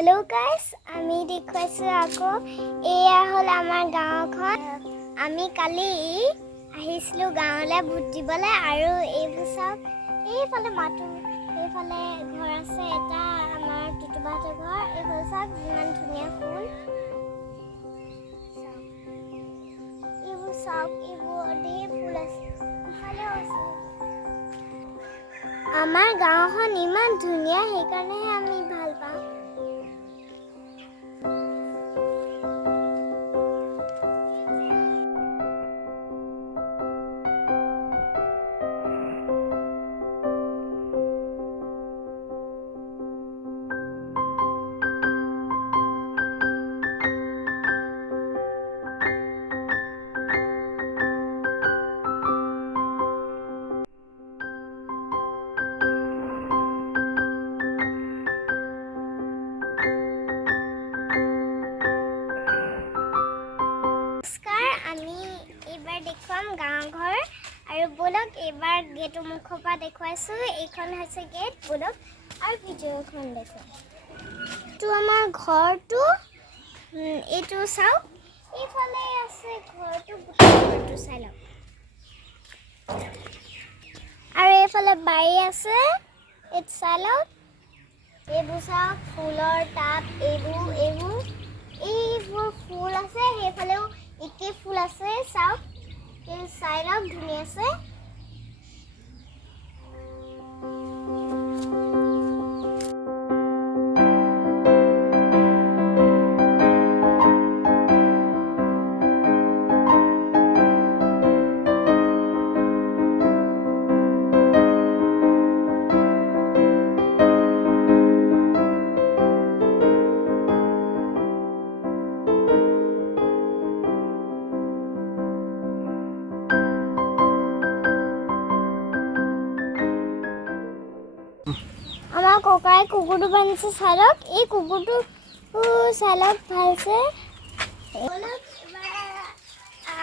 Hello guys, আমি দেখুৱাইছো আকৌ এয়া হল আমাৰ গাঁওখন আমি কালি আহিছিলো গাঁৱলে ভোট দিবলে আৰু এইবোৰ সব এইফালে মাটু এইফালে ঘৰ আছে এটা আমাৰ টুটুবাহঁতৰ ঘৰ এইফালে সব ইমান ধুনীয়া ফুল এইবোৰ সব এইবোৰ ধেৰ ফুল আছে ইফালে আছে আমাৰ গাঁওখন ইমান ধুনীয়া সেইকাৰণে আমি ভাল পাওঁ আমি এবাৰ দেখুৱাম গাঁও ঘৰ আৰু বলক এবাৰ গেটৰ মুখৰ পৰা দেখুৱাইছো এইখন হৈছে গেট বলক আৰু ভিডিঅ'খন দেখুৱাম তো আমাৰ ঘৰটো এইটো চাও এইফালে আছে ঘৰটো ঘৰটো চাই লওক আৰু এইফালে বাৰী আছে এইটো চাই লওক এইবোৰ চাওক ফুলৰ টাব এইবোৰ ফুল আছে সেইফালেও একে ফুল আছে চাওক এই চাইলক ধুনীয়া আছে আমাৰ ককাই কুকুৰটো বান্ধিছে চালক এই কুকুৰটো চালক ভালছে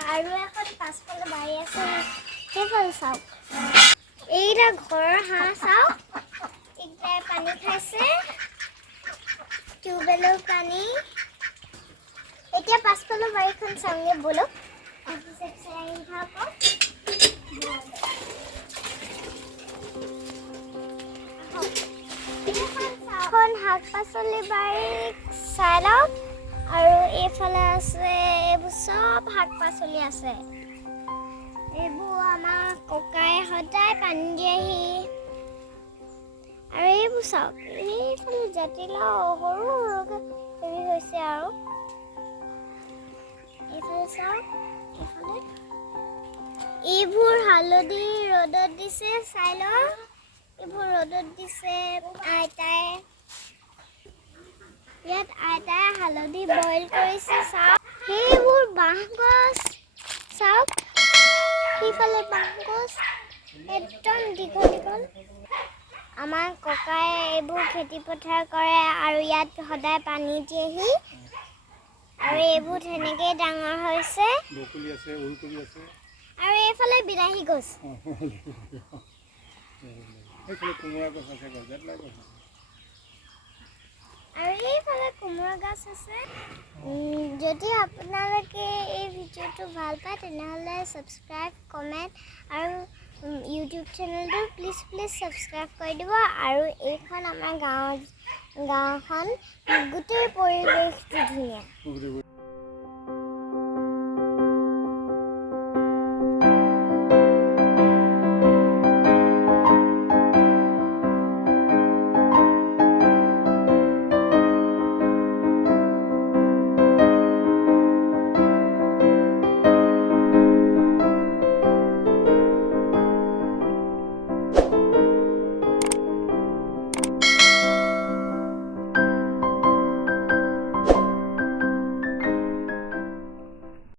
আৰু এখন পাছফালে বাৰী আছে সেইফালে চাওক এইটা ঘৰৰ হাঁহ চাওক এইকেইটাই পানী খাইছে টিউবৱেলৰ পানী এতিয়া পাছফালে বাৰীখন চাওঁগে বলক শাক পাচলি বাৰী চাই লওক আৰু এইফালে আছে এইবোৰ সব শাক পাচলি আছে এইবোৰ আমাৰ ককাই সদায় পানী দিয়েহি আৰু এইবোৰ চাওক এইফালে জাতিলাও সৰু সৰুকৈ হেৰি হৈছে আৰু এইফালে চাওক এইফালে এইবোৰ হালধি ৰ'দত দিছে চাই লওক এইবোৰ ৰ'দত দিছে আইতাই ইয়াত আইতাই হালধি বইল কৰিছে চাওক সেইবোৰ বাঁহ গছ চাওক সেইফালে বাঁহ গছ একদম দীঘল দীঘল আমাৰ ককাই এইবোৰ খেতি পথাৰ কৰে আৰু ইয়াত সদায় পানী দিয়েহি আৰু এইবোৰ তেনেকৈ ডাঙৰ হৈছে আৰু এইফালে বিলাহী গছ আৰু এইফালে কোমোৰা গছ আছে যদি আপোনালোকে এই ভিডিঅ'টো ভাল পায় তেনেহ'লে ছাবস্ক্ৰাইব কমেণ্ট আৰু ইউটিউব চেনেলটো প্লিজ ছাবস্ক্ৰাইব কৰি দিব আৰু এইখন আমাৰ গাঁওখন গোটেই পৰিৱেশটো ধুনীয়া